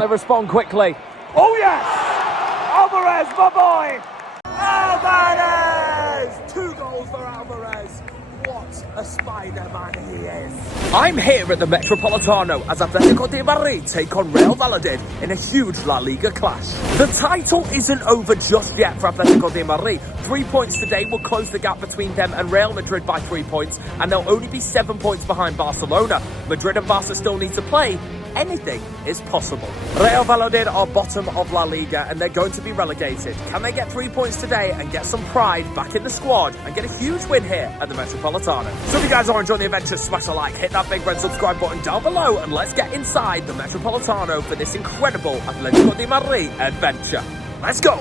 they respond quickly? Oh yes! Alvarez, my boy! Alvarez! 2 goals for Alvarez. What a Spider-Man he is. I'm here at the Metropolitano as Atletico Madrid take on Real Valladolid in a huge La Liga clash. The title isn't over just yet for Atletico Madrid. 3 points today will close the gap between them and Real Madrid by 3 points, and they'll only be 7 points behind Barcelona. Madrid and Barca still need to play. Anything is possible. Real Valladolid are bottom of La Liga and they're going to be relegated. Can they get 3 points today and get some pride back in the squad and get a huge win here at the Metropolitano? So if you guys are enjoying the adventure, smash a like, hit that big red subscribe button down below, and let's get inside the Metropolitano for this incredible Atletico de Madrid adventure. Let's go!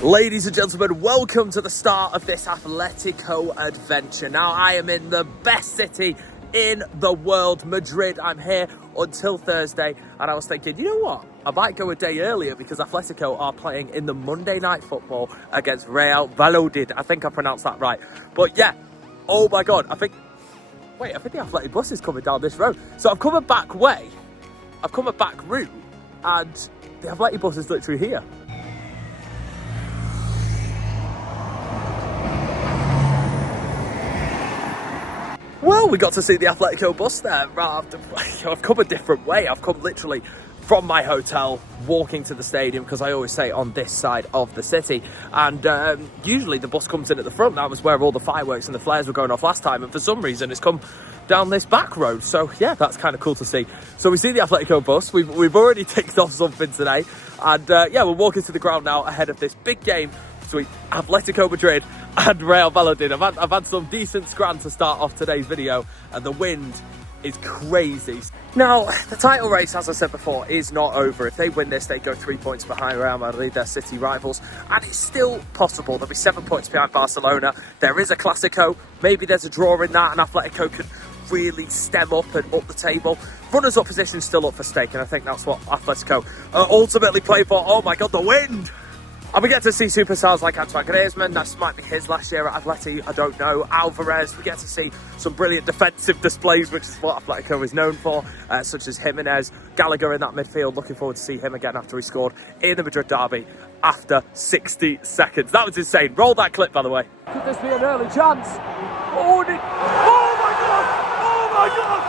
Ladies and gentlemen, welcome to the start of this Atletico adventure. Now I am in the best city in the world, Madrid. I'm here until Thursday, and I was thinking, you know what, I might go a day earlier because Atletico are playing in the Monday night football against Real Valladolid. I think I pronounced that right, but yeah, oh my god, I think the Athletic bus is coming down this road. So I've come a back way, I've come a back route, and the Athletic bus is literally here. Well, we got to see the Atletico bus there. I've come a different way. I've come literally from my hotel, walking to the stadium, because I always stay on this side of the city. And usually the bus comes in at the front. That was where all the fireworks and the flares were going off last time. And for some reason, it's come down this back road. So yeah, that's kind of cool to see. So we see the Atletico bus. We've already ticked off something today. And yeah, we're walking to the ground now ahead of this big game between Atletico Madrid and Real Valladolid. I've had some decent scran to start off today's video, and the wind is crazy. Now, the title race, as I said before, is not over. If they win this, they go 3 points behind Real Madrid, their city rivals, and it's still possible. They'll be 7 points behind Barcelona. There is a Clásico. Maybe there's a draw in that, and Atletico could really stem up and up the table. Runners-up position still up for stake, and I think that's what Atletico ultimately play for. Oh my god, the wind! And we get to see superstars like Antoine Griezmann. That might be his last year at Atleti, I don't know. Alvarez. We get to see some brilliant defensive displays, which is what Atletico is known for, such as Jimenez, Gallagher in that midfield. Looking forward to see him again after he scored in the Madrid derby after 60 seconds. That was insane. Roll that clip, by the way. Could this be an early chance? Oh my god! Oh my god!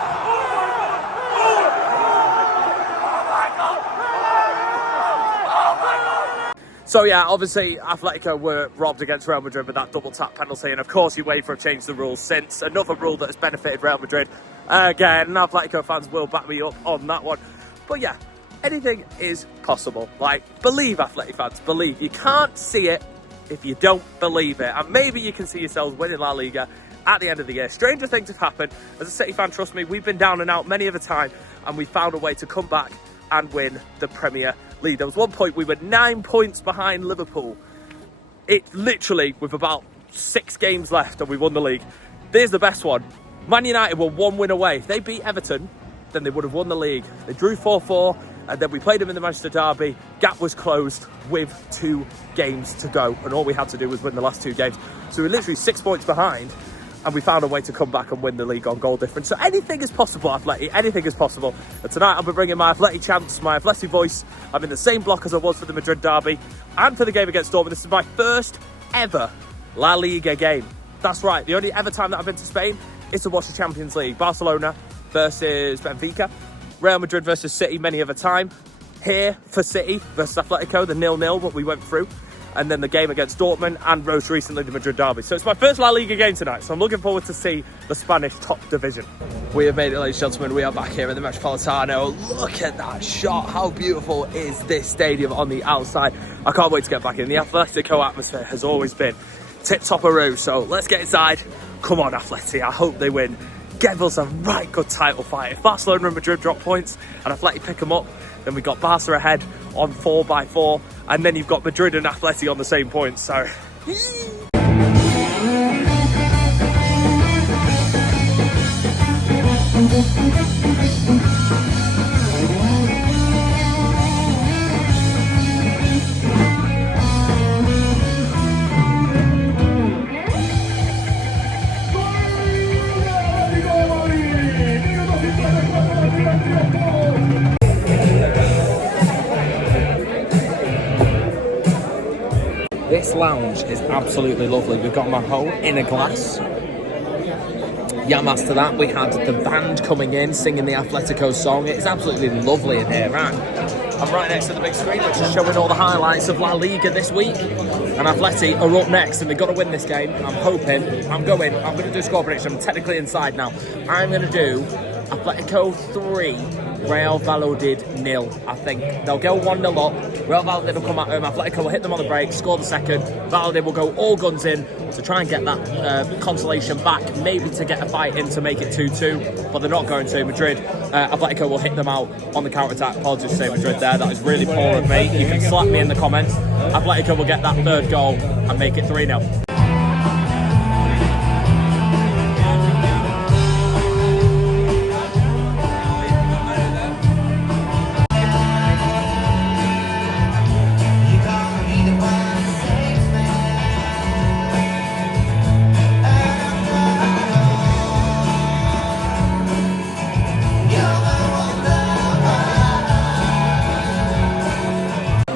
So yeah, obviously Atletico were robbed against Real Madrid with that double tap penalty, and of course UEFA have changed the rules since. Another rule that has benefited Real Madrid. Again, Atletico fans will back me up on that one. But yeah, anything is possible. Like, believe, Atleti fans, believe. You can't see it if you don't believe it. And maybe you can see yourselves winning La Liga at the end of the year. Stranger things have happened. As a City fan, trust me, we've been down and out many of the time, and we found a way to come back and win the Premier League. There was one point we were 9 points behind Liverpool. It literally, with about 6 games left, and we won the league. There's the best one. Man United were 1 win away. If they beat Everton, then they would have won the league. They drew 4-4, and then we played them in the Manchester derby. Gap was closed with 2 games to go, and all we had to do was win the last 2 games. So we were literally 6 points behind, and we found a way to come back and win the league on goal difference. So anything is possible, Atleti. Anything is possible. And tonight I'll be bringing my Atleti chants, my Atleti voice. I'm in the same block as I was for the Madrid derby and for the game against Dortmund. This is my first ever La Liga game. That's right. The only ever time that I've been to Spain is to watch the Champions League. Barcelona versus Benfica. Real Madrid versus City many other time. Here for City versus Atletico, the 0-0 what we went through. And then the game against Dortmund, and most recently the Madrid derby. So it's my first La Liga game tonight, so I'm looking forward to see the Spanish top division. We have made it, ladies and gentlemen. We are back here at the Metropolitano. Look at that shot. How beautiful is this stadium on the outside? I can't wait to get back in. The Atletico atmosphere has always been tip-top-a-roo, so let's get inside. Come on, Atleti. I hope they win. Give us a right good title fight. If Barcelona and Madrid drop points and Atleti pick them up, then we've got Barca ahead on 4x4, and then you've got Madrid and Atleti on the same points, so... This lounge is absolutely lovely. We've got my whole inner glass. Yeah, after that, we had the band coming in, singing the Atletico song. It's absolutely lovely in here, right? I'm right next to the big screen, which is showing all the highlights of La Liga this week. And Atleti are up next, and they've got to win this game. I'm hoping, I'm going to do score prediction. I'm technically inside now. I'm going to do Atletico 3, Real Valladolid 0. I think they'll go 1-0 up. Real Valladolid will come at home. Atletico will hit them on the break, score the second. Valladolid will go all guns in to try and get that consolation back, maybe to get a fight in to make it 2-2, but they're not going to. Madrid, Atletico will hit them out on the counter-attack. Apologies to say Madrid there, that is really poor of me. You can slap me in the comments. Atletico will get that third goal and make it 3-0.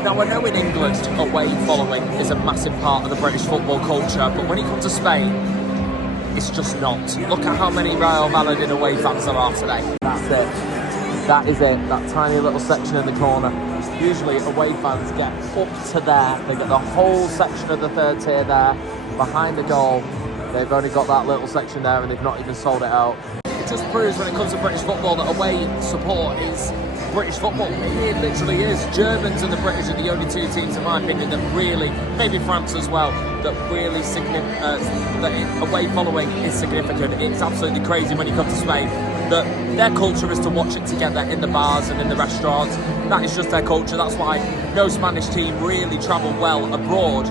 Now, I know in England, away following is a massive part of the British football culture, but when you come to Spain, it's just not. Look at how many Real Valladolid away fans there are today. That's it. That is it. That tiny little section in the corner. Usually, away fans get up to there. They get the whole section of the third tier there, behind the goal. They've only got that little section there, and they've not even sold it out. It just proves when it comes to British football that away support is British football. It literally is. Germans and the British are the only two teams, in my opinion, that really, maybe France as well, that really that away following is significant. It's absolutely crazy when you come to Spain that their culture is to watch it together in the bars and in the restaurants. That is just their culture. That's why no Spanish team really travel well abroad,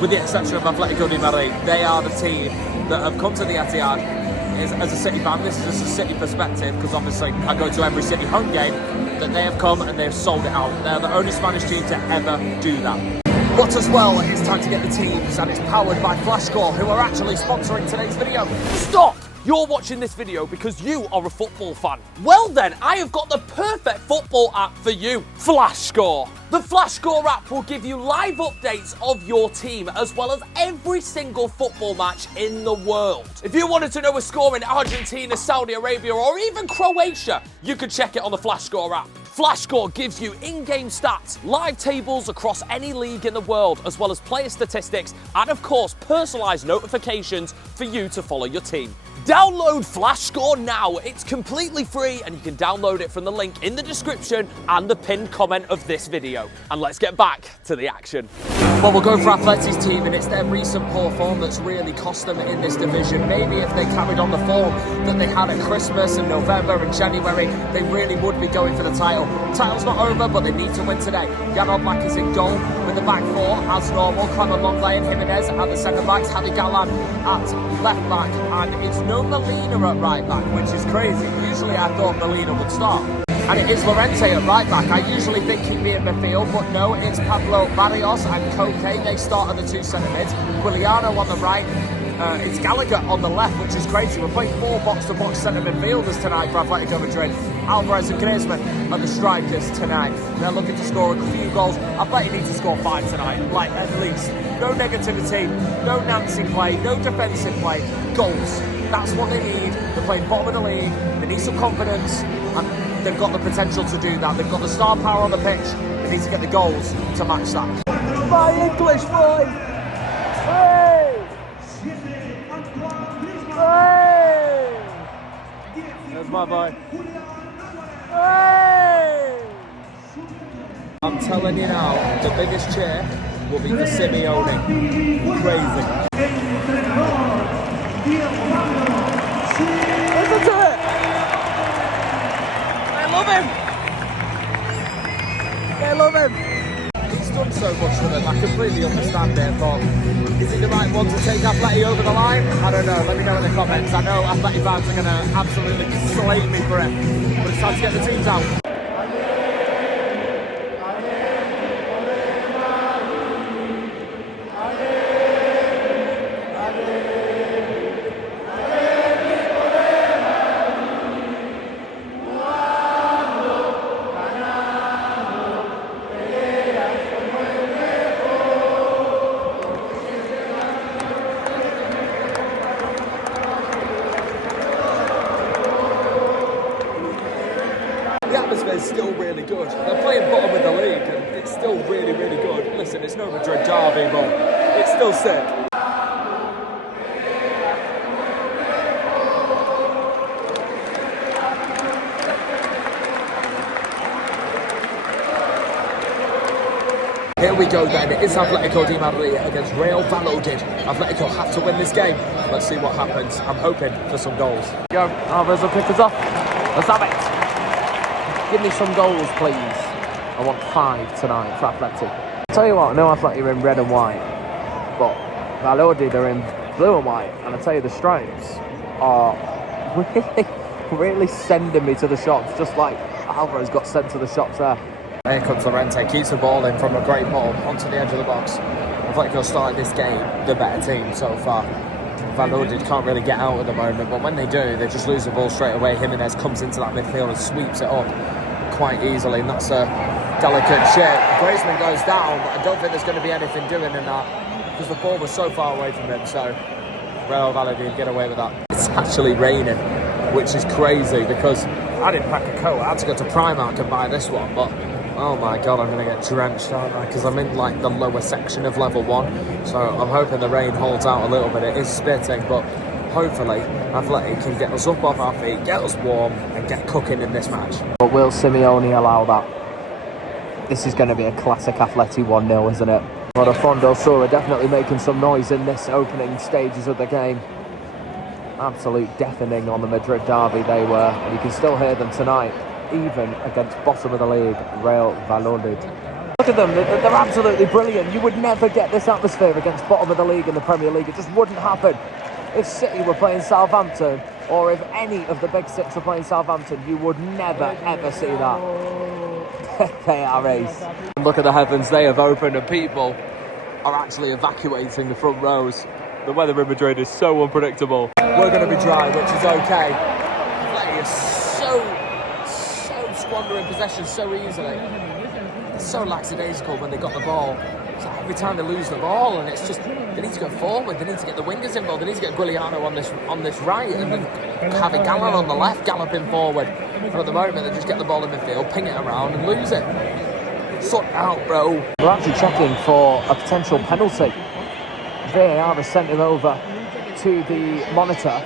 with the exception of Atletico Madrid. They are the team that have come to the Etihad. As a City fan, this is just a City perspective, because obviously I go to every City home game, that they have come and they have sold it out. They're the only Spanish team to ever do that. But as well, it's time to get the teams, and it's powered by Flashscore, who are actually sponsoring today's video. Stop! You're watching this video because you are a football fan. Well then, I have got the perfect football app for you, Flashscore. The Flashscore app will give you live updates of your team, as well as every single football match in the world. If you wanted to know a score in Argentina, Saudi Arabia, or even Croatia, you could check it on the Flashscore app. Flashscore gives you in-game stats, live tables across any league in the world, as well as player statistics, and of course, personalised notifications for you to follow your team. Download Flashscore now. It's completely free, and you can download it from the link in the description and the pinned comment of this video. And let's get back to the action. Well, we'll go for Atleti's team, and it's their recent poor form that's really cost them in this division. Maybe if they carried on the form that they had at Christmas and November and January, they really would be going for the title. Title's not over, but they need to win today. Jan Black is in goal with the back four, as normal. Clement Lenglet and Jimenez at the centre backs. Javi Galán at left back, and it's no Molina at right back, which is crazy. Usually I thought Molina would start. And it is Llorente at right back. I usually think he'd be in midfield, but no, it's Pablo Barrios and Koke. They start at the two centre mids. Quiliano on the right. It's Gallagher on the left, which is crazy. We're playing 4 box-to-box centre midfielders tonight for Atletico Madrid. Alvarez and Griezmann are the strikers tonight. They're looking to score a few goals. Atleti need to score 5 tonight, like at least. No negativity, no Nancy play, no defensive play. Goals. That's what they need. They're playing bottom of the league. They need some confidence, and they've got the potential to do that. They've got the star power on the pitch. They need to get the goals to match that. My English boy! Hey! Hey! There's my boy. Hey! I'm telling you now, the biggest cheer will be for Simeone. Crazy. Listen to it! They love him! They love him! He's done so much for them, I completely understand it, but is he the right one to take Atleti over the line? I don't know, let me know in the comments. I know Atleti fans are going to absolutely slate me for it, but it's time to get the teams out. playing bottom of the league, and it's still really, really good. Listen, it's no Madrid derby, but it's still sick. Here we go then, it's Atletico Madrid against Real Valladolid. Atletico have to win this game. Let's see what happens. I'm hoping for some goals. Go, Alvarez will kick us off. Let's have it. Give me some goals, please. I want 5 tonight for Atletico. I'll tell you what, I know Atletico are in red and white, but Valladolid are in blue and white, and I tell you, the stripes are really sending me to the shops, just like Alvarez got sent to the shops there. Here comes Llorente, keeps the ball in from a great ball onto the edge of the box. Atletico started this game the better team so far. Valladolid can't really get out at the moment, but when they do, they just lose the ball straight away. Jimenez comes into that midfield and sweeps it up quite easily, and that's a delicate chip. Griezmann goes down, but I don't think there's going to be anything doing in that because the ball was so far away from him, so Real Valladolid get away with that. It's actually raining, which is crazy because I didn't pack a coat. I had to go to Primark and buy this one, but oh my god, I'm going to get drenched, aren't I? Because I'm in like the lower section of level 1, so I'm hoping the rain holds out a little bit. It is spitting, but hopefully Athletic can get us up off our feet, get us warm, and get cooking in this match. But will Simeone allow that? This is going to be a classic Athletic 1-0, isn't it? Well, the Fondo Sur are definitely making some noise in this opening stages of the game. Absolute deafening on the Madrid derby they were, and you can still hear them tonight, even against bottom of the league, Real Valladolid. Look at them, they're absolutely brilliant. You would never get this atmosphere against bottom of the league in the Premier League. It just wouldn't happen. If City were playing Southampton, or if any of the big six were playing Southampton, you would never ever see that. They are ace. Look at the heavens, they have opened and people are actually evacuating the front rows. The weather in Madrid is so unpredictable. We're going to be dry, which is okay. Play is so squandering possession so easily. It's so lackadaisical when they got the ball. So every time they lose the ball, and it's just they need to go forward. They need to get the wingers involved. They need to get Guiliano on this right, and then having Gallan on the left, galloping forward. And at the moment, they just get the ball in midfield, ping it around, and lose it. Sort out, bro. We're actually checking for a potential penalty. VAR has sent him over to the monitor.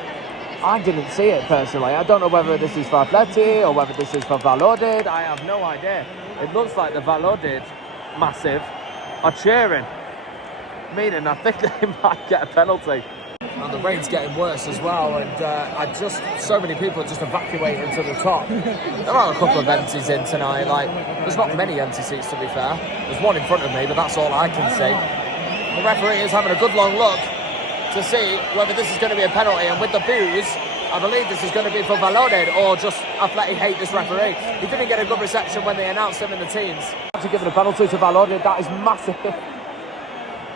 I didn't see it personally. I don't know whether this is for Atleti or whether this is for Valladolid. I have no idea. It looks like the Valladolid massive are cheering, meaning I think they might get a penalty. And the rain's getting worse as well, and so many people are just evacuating to the top. There are a couple of empties in tonight. Like, there's not many empty seats, to be fair. There's one in front of me, but that's all I can see. The referee is having a good long look to see whether this is going to be a penalty, and with the boos, I believe this is going to be for Valladolid, or just Athletic hate this referee. He didn't get a good reception when they announced him in the teams. Actually giving a penalty to Valladolid, that is massive.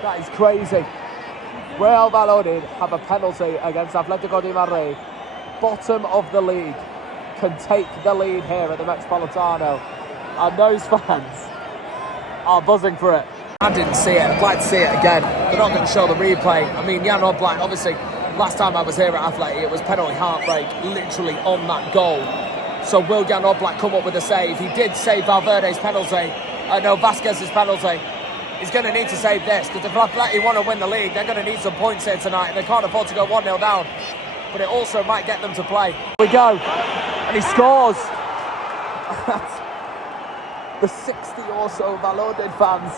That is crazy. Real Valladolid have a penalty against Atletico de Madrid. Bottom of the league can take the lead here at the Metropolitano, and those fans are buzzing for it. I didn't see it. I'd like to see it again. They're not going to show the replay. I mean, Jan Oblak, obviously, last time I was here at Athletic, it was penalty heartbreak, literally on that goal. So will Jan Oblak come up with a save? He did save Valverde's penalty. Vasquez's penalty. He's going to need to save this, because if Athletic want to win the league, they're going to need some points here tonight, and they can't afford to go 1-0 down. But it also might get them to play. Here we go. And he scores. The 60 or so Valladolid fans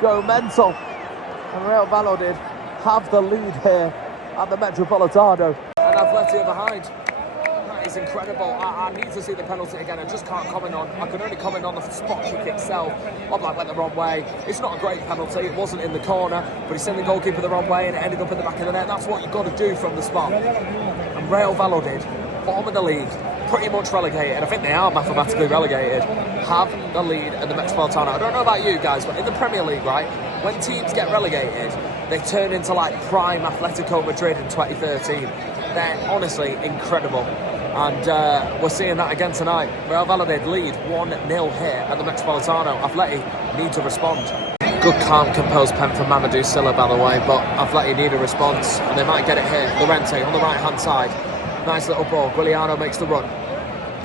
go mental, and Real Valladolid have the lead here at the Metropolitano, and Atleti are behind. That is incredible. I need to see the penalty again. I just can't comment on. I can only comment on the spot kick itself. Oblak went the wrong way. It's not a great penalty. It wasn't in the corner, but he sent the goalkeeper the wrong way, and it ended up in the back of the net. That's what you've got to do from the spot. And Real Valladolid, bottom of the league, pretty much relegated. I think they are mathematically relegated. Have the lead at the Metropolitano. I don't know about you guys, but in the Premier League, right, when teams get relegated, they turn into like prime Atletico Madrid in 2013. They're honestly incredible. And we're seeing that again tonight. Real Valladolid lead 1-0 here at the Metropolitano. Atleti need to respond. Good, calm, composed pen from Mamadou Sylla, by the way, but Atleti need a response, and they might get it here. Llorente on the right-hand side. Nice little ball. Guiliano makes the run.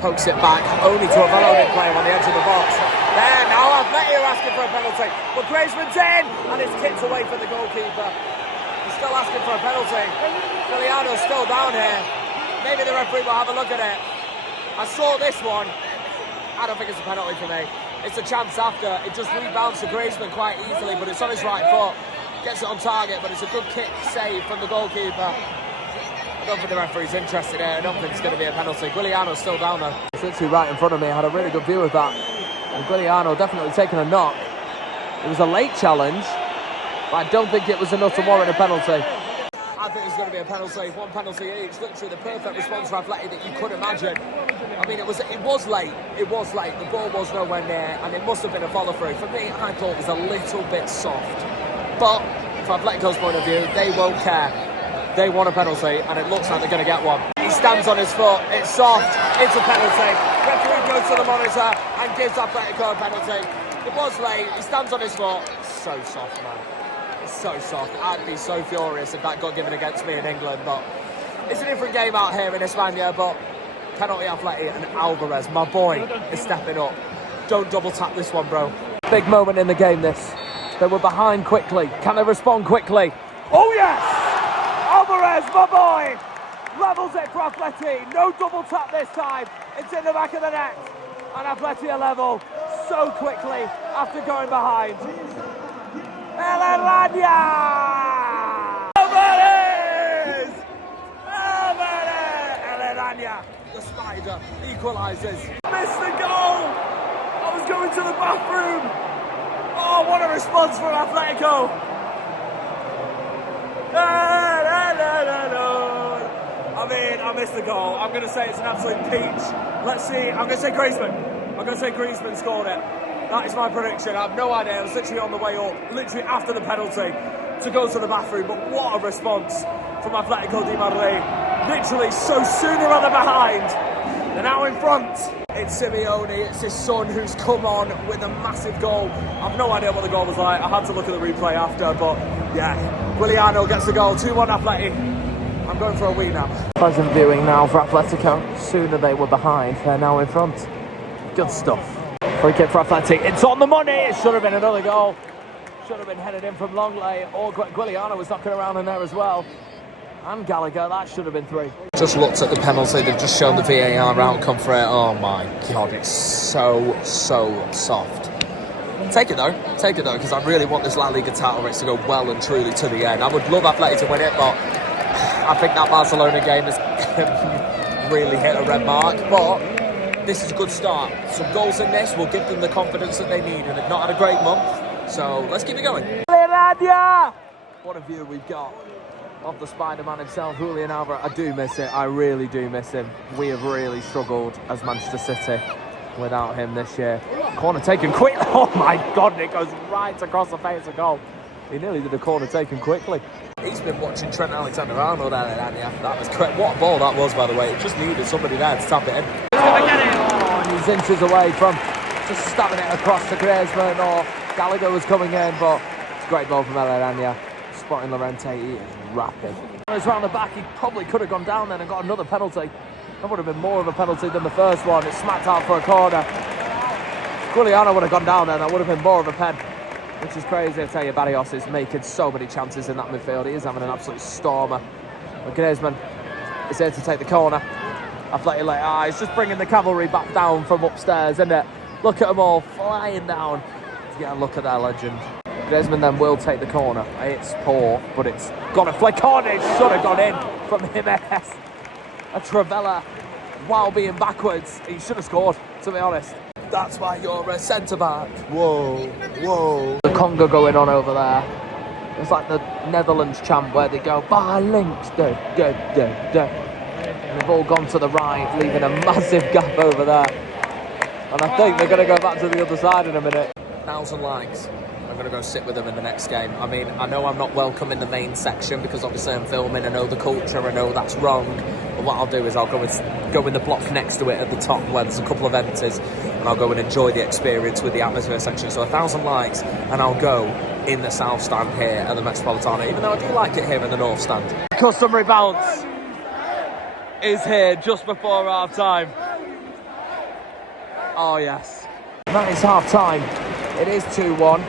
Pokes it back, only to a Valladolid player on the edge of the box. There, now Atleti are asking for a penalty. But Griezmann's in, and it's kicked away from the goalkeeper. He's still asking for a penalty. Juliano's still down here. Maybe the referee will have a look at it. I saw this one. I don't think it's a penalty for me. It's a chance after. It just rebounds to Griezmann quite easily, but it's on his right foot. Gets it on target, but it's a good kick save from the goalkeeper. I don't think the referee's interested here. I don't think it's going to be a penalty. Juliano's still down there. It's literally right in front of me. I had a really good view of that. And Juliano definitely taking a knock. It was a late challenge, but I don't think it was enough to warrant a penalty. I think it's going to be a penalty. One penalty each. Literally the perfect response for Atleti that you could imagine. I mean, it was late. It was late. The ball was nowhere near, and it must have been a follow through. For me, I thought it was a little bit soft. But from Atletico's point of view, they won't care. They want a penalty, and it looks like they're going to get one. He stands on his foot. It's soft. It's a penalty. Referee goes to the monitor and gives Atletico a penalty. It was late. He stands on his foot. So soft, man. It's so soft. I'd be so furious if that got given against me in England, but it's a different game out here in España. But penalty Atleti, and Alvarez, my boy, is stepping up. Don't double tap this one, bro. Big moment in the game, this. They were behind quickly. Can they respond quickly? Oh, yes! Alvarez, my boy, levels it for Atleti. No double tap this time. It's in the back of the net. And Atleti are level so quickly after going behind. Alvarez! Alvarez! Alvarez! The spider equalizes. Missed the goal! I was going to the bathroom. Oh, what a response from Atletico. I mean, I missed the goal. I'm going to say it's an absolute peach. Let's see. I'm going to say Griezmann. I'm going to say Griezmann scored it. That is my prediction. I have no idea. I was literally on the way up, literally after the penalty, to go to the bathroom. But what a response from Atletico de Madrid. Literally so sooner on the behind. They're now in front. It's Simeone, it's his son who's come on with a massive goal. I have no idea what the goal was like. I had to look at the replay after, but yeah. Juliano gets the goal, 2-1 Atleti. I'm going for a wee now. Pleasant viewing now for Atletico. Sooner they were behind, they're now in front. Good stuff. Free kick for Atleti. It's on the money. It should have been another goal. Should have been headed in from Longley. Or Juliano was knocking around in there as well. And Gallagher, that should have been 3. Just looked at the penalty. They've just shown the VAR outcome for it. Oh my God, it's so soft. Take it though, because I really want this La Liga title race to go well and truly to the end. I would love Atleti to win it, but I think that Barcelona game has really hit a red mark. But this is a good start. Some goals in this will give them the confidence that they need, and they've not had a great month. So let's keep it going. What a view we've got of the Spider-Man himself, Julian Alvarez. I do miss it. I really do miss him. We have really struggled as Manchester City without him this year. Corner taken quick. Oh my God, it goes right across the face of goal. He nearly did a corner taken quickly. He's been watching Trent Alexander-Arnold out there. That was correct. What a ball that was, by the way. It just needed somebody there to tap it in. He's going to get it. Oh, and he's inches away from just stabbing it across to Griezmann, or Gallagher was coming in, but it's a great ball from Alvarez. Spotting Llorente, he is rapid. He's round the back. He probably could have gone down then and got another penalty. That would have been more of a penalty than the first one. It smacked out for a corner. Juliano would have gone down there. That would have been more of a pen, which is crazy. I tell you, Barrios is making so many chances in that midfield. He is having an absolute stormer. But Griezmann is here to take the corner. Atleti he's just bringing the cavalry back down from upstairs, isn't it? Look at them all flying down to get a look at their legend. Griezmann then will take the corner. It's poor, but it's got a flick on. It should have gone in from Jimenez. A Travella, while being backwards, he should have scored, to be honest. That's why you're a centre-back. Whoa. The conga going on over there. It's like the Netherlands chant where they go, by links, do. And they've all gone to the right, leaving a massive gap over there. And I think they're going to go back to the other side in a minute. 1,000 likes. I'm going to go sit with them in the next game. I mean, I know I'm not welcome in the main section because obviously I'm filming. I know the culture. I know that's wrong. But what I'll do is I'll go in the block next to it at the top where there's a couple of empties, and I'll go and enjoy the experience with the atmosphere section. So 1,000 likes, and I'll go in the south stand here at the Metropolitano, even though I do like it here in the north stand. Customary bounce is here just before half time. Oh yes. That is half time. It is 2-1.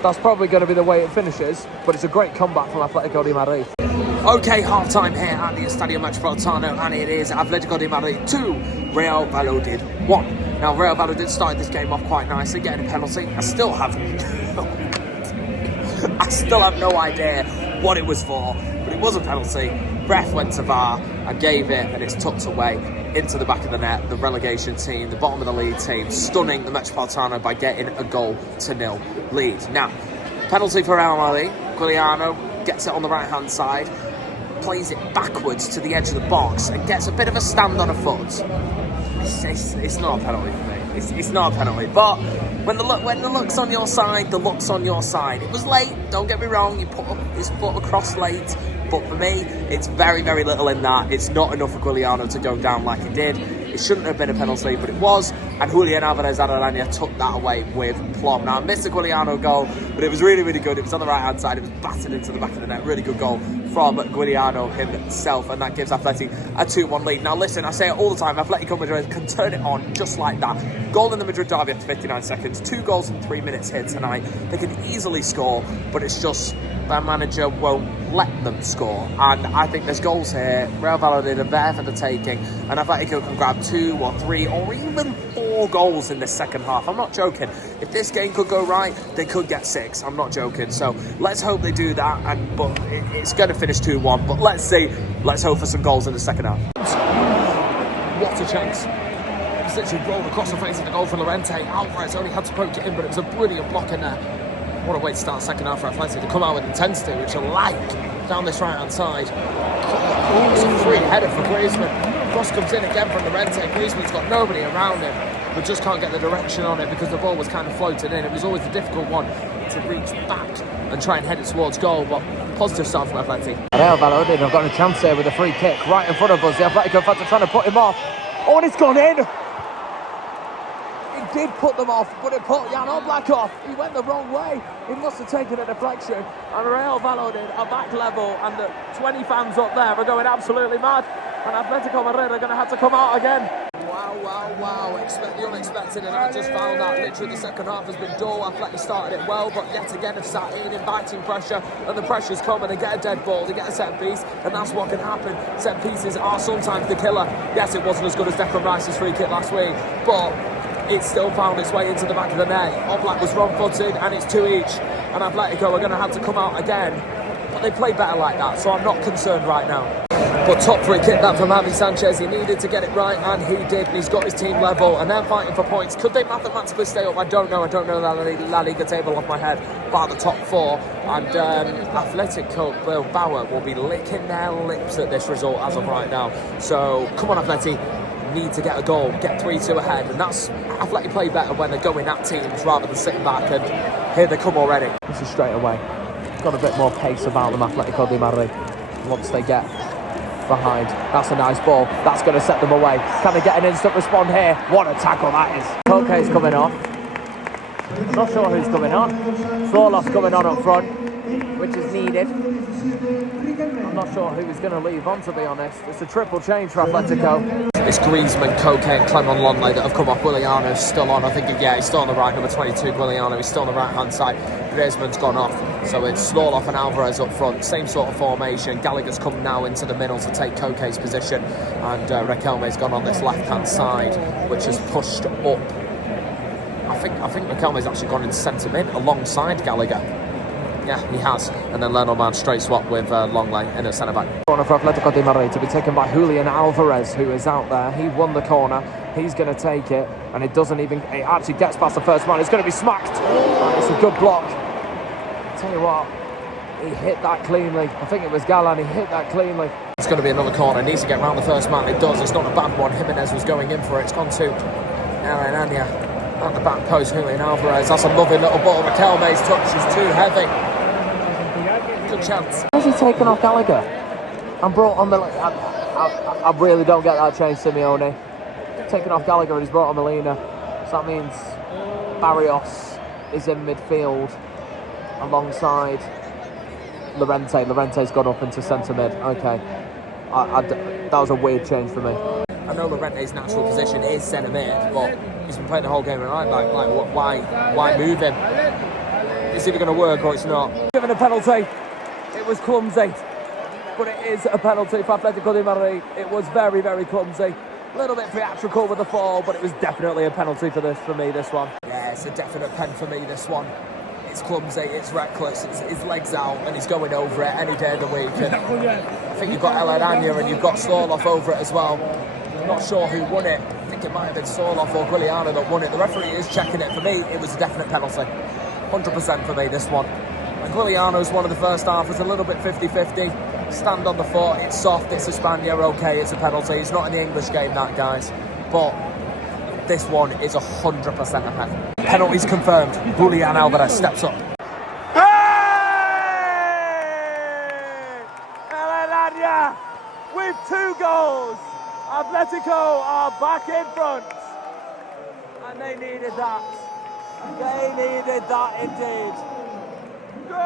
That's probably going to be the way it finishes, but it's a great comeback from Atletico de Madrid. Okay, half time here at the Estadio Metropolitano, and it is Atletico de Madrid 2, Real Valladolid 1. Now, Real Valladolid started this game off quite nicely, getting a penalty. I still have no idea what it was for, but it was a penalty. Ref went to VAR and gave it, and it's tucked away into the back of the net. The relegation team, the bottom of the league team, stunning the Metropolitano by getting a 0-0 lead. Now, penalty for Real Madrid. Juliano gets it on the right-hand side, plays it backwards to the edge of the box, and gets a bit of a stand on a foot. It's not a penalty for me. It's not a penalty, but when the luck's on your side, the luck's on your side. It was late, don't get me wrong, he put his foot across late, but for me, it's very, very little in that. It's not enough for Juliano to go down like he did. It shouldn't have been a penalty, but it was, and Julian Alvarez took that away with plum. Now, I missed a Juliano goal, but it was really, really good. It was on the right-hand side. It was battered into the back of the net. Really good goal from Juliano himself, and that gives Atleti a 2-1 lead. Now, listen, I say it all the time, Atletico Madrid can turn it on just like that. Goal in the Madrid derby after 59 seconds. 2 goals in 3 minutes here tonight. They can easily score, but it's just their manager won't let them score. And I think there's goals here. Real Valladolid are there for the taking, and Atletico can grab 2 or 3 or even 4 goals in the second half. I'm not joking. If this game could go right, they could get 6. I'm not joking. So let's hope they do that. But it's going to finish 2-1. But let's see. Let's hope for some goals in the second half. What a chance. It was literally rolled across the face of the goal for Llorente. Alvarez only had to poke it in, but it was a brilliant block in there. What a way to start the second half for Atleti, to come out with intensity, which I like, down this right-hand side. It's a free header for Griezmann. Cross comes in again from Llorente. Griezmann's got nobody around him, but just can't get the direction on it because the ball was kind of floating in. It was always a difficult one to reach back and try and head it towards goal, but positive start from Atleti. Real Valladolid have got a chance here with a free kick right in front of us. The Atletico fans are trying to put him off. Oh, and it's gone in! Did put them off, but it put Jan Oblak off. He went the wrong way. He must have taken a deflection. And Real Valladolid are back level, and the 20 fans up there are going absolutely mad. And Atletico Madrid are going to have to come out again. Wow. Expect the unexpected, and I just found that literally the second half has been dull. Atleti started it well, but yet again have sat in, inviting pressure, and the pressure's come, and they get a dead ball, they get a set piece, and that's what can happen. Set pieces are sometimes the killer. Yes, it wasn't as good as Declan Rice's free kick last week, but it still found its way into the back of the net. Oblak was wrong-footed, and it's 2 each. And Atletico are going to have to come out again. But they play better like that, so I'm not concerned right now. But top free kick that from Javi Sanchez. He needed to get it right, and he did. He's got his team level, and they're fighting for points. Could they mathematically stay up? I don't know the La Liga table off my head, but the top 4. And Atletico Bilbao will be licking their lips at this result as of right now. So, come on, Atleti. Need to get a goal, get 3-2 ahead, and that's Atleti play better when they're going at teams rather than sitting back, and here they come already. This is straight away. Got a bit more pace about them, Atletico de Madrid, once they get behind. That's a nice ball. That's going to set them away. Can they get an instant response here? What a tackle that is. Koke's coming on. Not sure who's coming on. Sorlof's coming on up front, which is needed. I'm not sure who he's going to leave on, to be honest. It's a triple change for Atletico. It's Griezmann, Koke and Clement Longley that have come off. Juliano's still on. I think, he's still on the right, number 22, Juliano. He's still on the right-hand side. Griezmann's gone off. So it's Sorlof and Alvarez up front. Same sort of formation. Gallagher's come now into the middle to take Koke's position. And Riquelme's gone on this left-hand side, which has pushed up. I think Riquelme's actually gone in centre mid alongside Gallagher. Yeah, he has. And then Lenormand straight swap with Longley in at centre-back. Corner for Atletico de Madrid to be taken by Julian Alvarez, who is out there. He won the corner. He's going to take it, and it actually gets past the first man. It's going to be smacked. It's a good block. I'll tell you what, he hit that cleanly. I think it was Gallan. He hit that cleanly. It's going to be another corner. Needs to get round the first man. It does. It's not a bad one. Jimenez was going in for it. It's gone to Anya at the back post. Julian Alvarez. That's a lovely little ball. Riquelme's touch is too heavy. Good chance. Has he taken off Gallagher and brought on I really don't get that change, Simeone. Taken off Gallagher and he's brought on Molina. So that means Barrios is in midfield alongside Llorente. Llorente's gone up into centre mid. Okay. That was a weird change for me. I know Llorente's natural position is centre mid, but he's been playing the whole game at right back. Like, why move him? It's either going to work or it's not. Given a penalty, it was clumsy, but it is a penalty for Atletico Madrid. It was very, very clumsy. A little bit theatrical with the fall, but it was definitely a penalty for me, this one. Yeah, it's a definite pen for me, this one. It's clumsy, it's reckless, his legs out, and he's going over it any day of the week. And I think you've got Eladania and you've got Sorloff over it as well. I'm not sure who won it. I think it might have been Sorloff or Guiliano that won it. The referee is checking it. For me, it was a definite penalty. 100% for me, this one. And Guiliano's one of the first half was a little bit 50-50. Stand on the foot, it's soft, it's Hispania, okay, it's a penalty. It's not in the English game, that, guys. But this one is 100% a pen. Penalty's confirmed. Julian Alvarez steps up. Hey! Alanya with 2 goals. Atletico are back in front. And they needed that. They needed that indeed. Goal!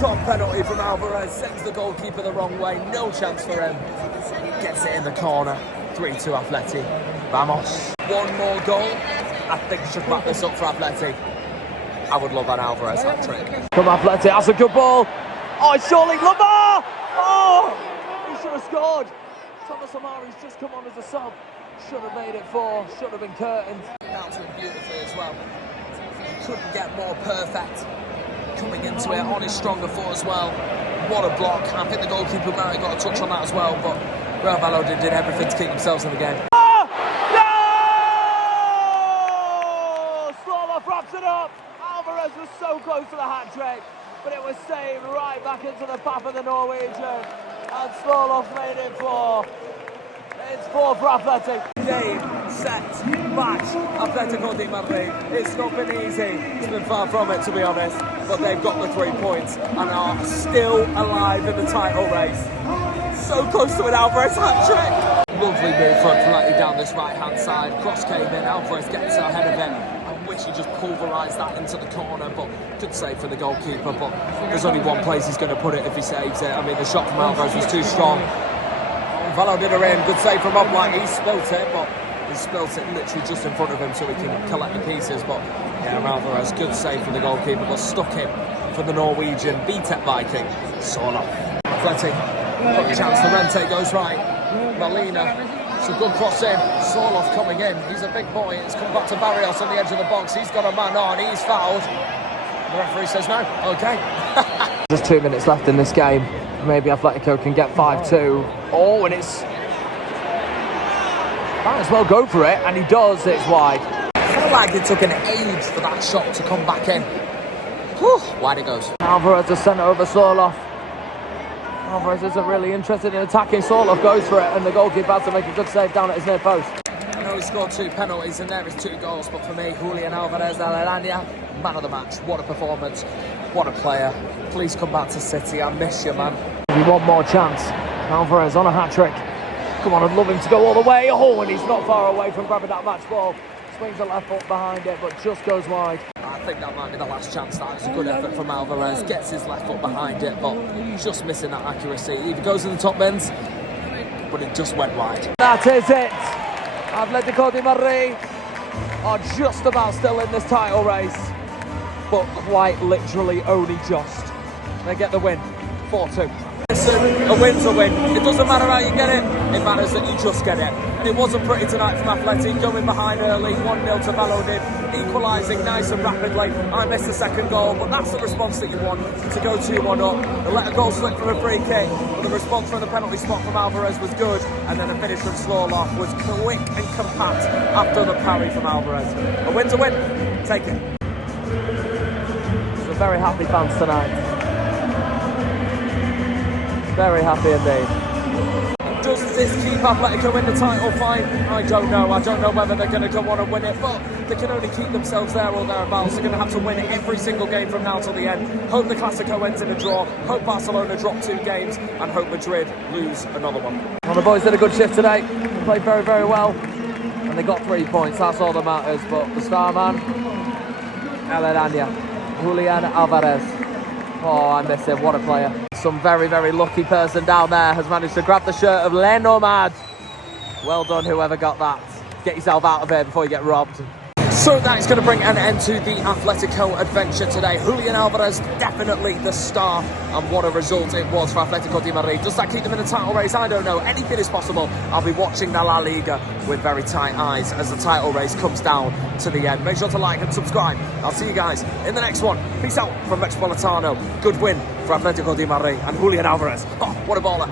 Top penalty from Alvarez. Sends the goalkeeper the wrong way. No chance for him. Gets it in the corner. 3-2 Atleti. Vamos. One more goal. I think should back this up for Atleti. I would love an Alvarez hat-trick. Come Atleti, that's a good ball. Oh, surely Lamar! Oh! He should have scored. Thomas Amari's just come on as a sub. Should have made it 4. Should have been curtained. Bounced it beautifully as well. Couldn't get more perfect. Coming into it on his stronger foot as well. What a block. I think the goalkeeper might have got a touch on that as well, but Real Valladolid did everything to keep themselves in the game. Oh! No! Sorloff wraps it up. Alvarez was so close to the hat-trick, but it was saved right back into the path of the Norwegian. And Sorloff made it 4. It's 4 for Athletic. Game, set, match. Atletico de Madrid. It's not been easy. It's been far from it, to be honest. But they've got the 3 points and are still alive in the title race. So close to an Alvarez hat-trick. Lovely move for Atleti down this right-hand side. Cross came in. Alvarez gets ahead of it. I wish he just pulverised that into the corner, but good save for the goalkeeper. But there's only one place he's going to put it if he saves it. I mean, the shot from Alvarez was too strong. Valo did her in, good save from Oblak. He spilt it, but he spilt it literally just in front of him so he can collect the pieces. But yeah, Alvarez, good save for the goalkeeper, but stuck him for the Norwegian BTEC Viking. Sorloff. Athletic, got a chance. The Rente goes right. Molina, it's a good cross in. Sorloff coming in. He's a big boy. It's come back to Barrios on the edge of the box. He's got a man on. He's fouled. The referee says no. Okay. Just 2 minutes left in this game. Maybe Atletico can get 5-2. Oh, and it's... might as well go for it, and he does. It's wide. I felt like it took an age for that shot to come back in. Whew, wide it goes. Alvarez has sent it over Sorloff. Alvarez isn't really interested in attacking. Sorloff goes for it, and the goalkeeper has to make a good save down at his near post. I know he scored 2 penalties, and there is 2 goals, but for me, Julian Alvarez, Alanya, man of the match. What a performance. What a player. Please come back to City. I miss you, man. One more chance. Alvarez on a hat-trick. Come on, I'd love him to go all the way. Oh, and he's not far away from grabbing that match ball. Swings the left foot behind it, but just goes wide. I think that might be the last chance. That was a good effort from Alvarez. Gets his left foot behind it, but just missing that accuracy. He goes in the top bins, but it just went wide. That is it. Atletico de Madrid are just about still in this title race, but quite literally only just. They get the win, 4-2. Listen, a win's a win. It doesn't matter how you get it, it matters that you just get it. And it wasn't pretty tonight from Athletic, going behind early, 1-0 to Valladolid, equalising nice and rapidly. I missed the second goal, but that's the response that you want, to go 2-1 up. They let a goal slip from a free kick, but the response from the penalty spot from Alvarez was good, and then the finish from Sorloff was quick and compact after the parry from Alvarez. A win's a win, take it. So very happy fans tonight. Very happy indeed. Does this keep Atletico in the title fight? I don't know. I don't know whether they're going to go on and win it, but they can only keep themselves there or thereabouts. They're going to have to win every single game from now till the end. Hope the Clásico ends in a draw. Hope Barcelona drop 2 games, and hope Madrid lose another one. Well, the boys did a good shift today. They played very, very well, and they got 3 points. That's all that matters. But the star man, Eladania, Julian Alvarez. Oh, I miss him. What a player. Some very, very lucky person down there has managed to grab the shirt of Le Nomad. Well done, whoever got that. get yourself out of here before you get robbed. So that's going to bring an end to the Atletico adventure today. Julian Alvarez, definitely the star, and what a result it was for Atletico de Madrid. Does that keep them in the title race? I don't know. Anything is possible. I'll be watching the La Liga with very tight eyes as the title race comes down to the end. Make sure to like and subscribe. I'll see you guys in the next one. Peace out from Metropolitano. Good win for Atletico de Madrid and Julian Alvarez. Oh, what a baller.